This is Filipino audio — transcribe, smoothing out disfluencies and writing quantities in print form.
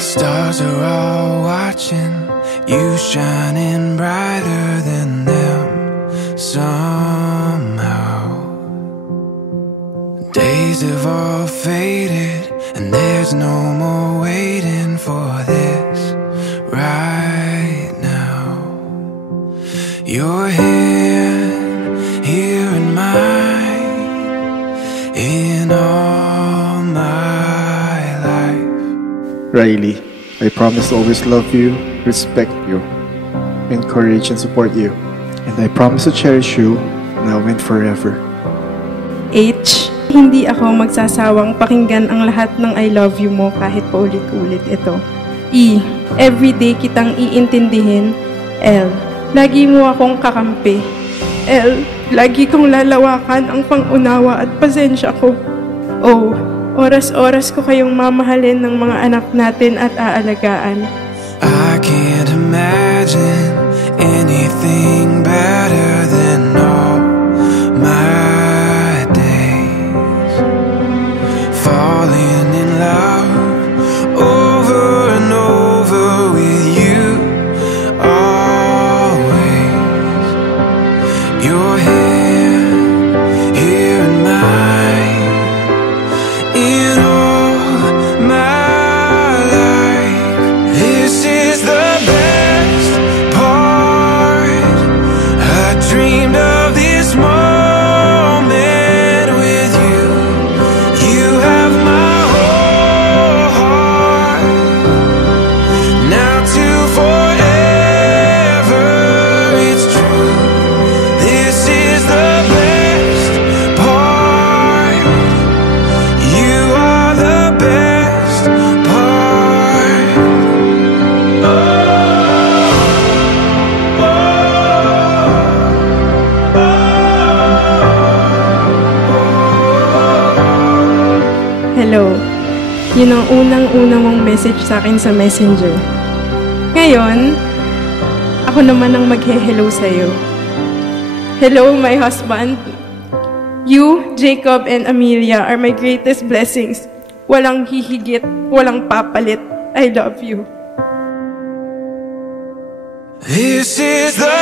Stars are all watching you, shining brighter than them somehow. Days have all faded, and there's no more waiting for this right now. Your hand here in mine, in all my life. Riley, I promise to always love you, respect you, encourage and support you. And I promise to cherish you now and forever. H, hindi ako magsasawang pakinggan ang lahat ng I love you mo kahit paulit-ulit ito. E, everyday kitang iintindihin. L, lagi mo akong kakampi. L, lagi kong lalawakan ang pangunawa at pasensya ko. O, oras-oras ko kayong mamahalin ng mga anak natin at aalagaan. I can't imagine anything better than all my days. Falling in love over and over with you always. Your hand here in mine, in all my life. This is the best part. I dreamed of this moment with you. You have my whole heart. Now to forever, it's true. This is the best part. You are the best part. Hello. Yun ang unang-unang mong message sa akin sa Messenger. Ngayon, ako naman ang maghe-hello sa'yo. Hello, my husband. You, Jacob, and Amelia are my greatest blessings. Walang hihigit, walang papalit. I love you. This is the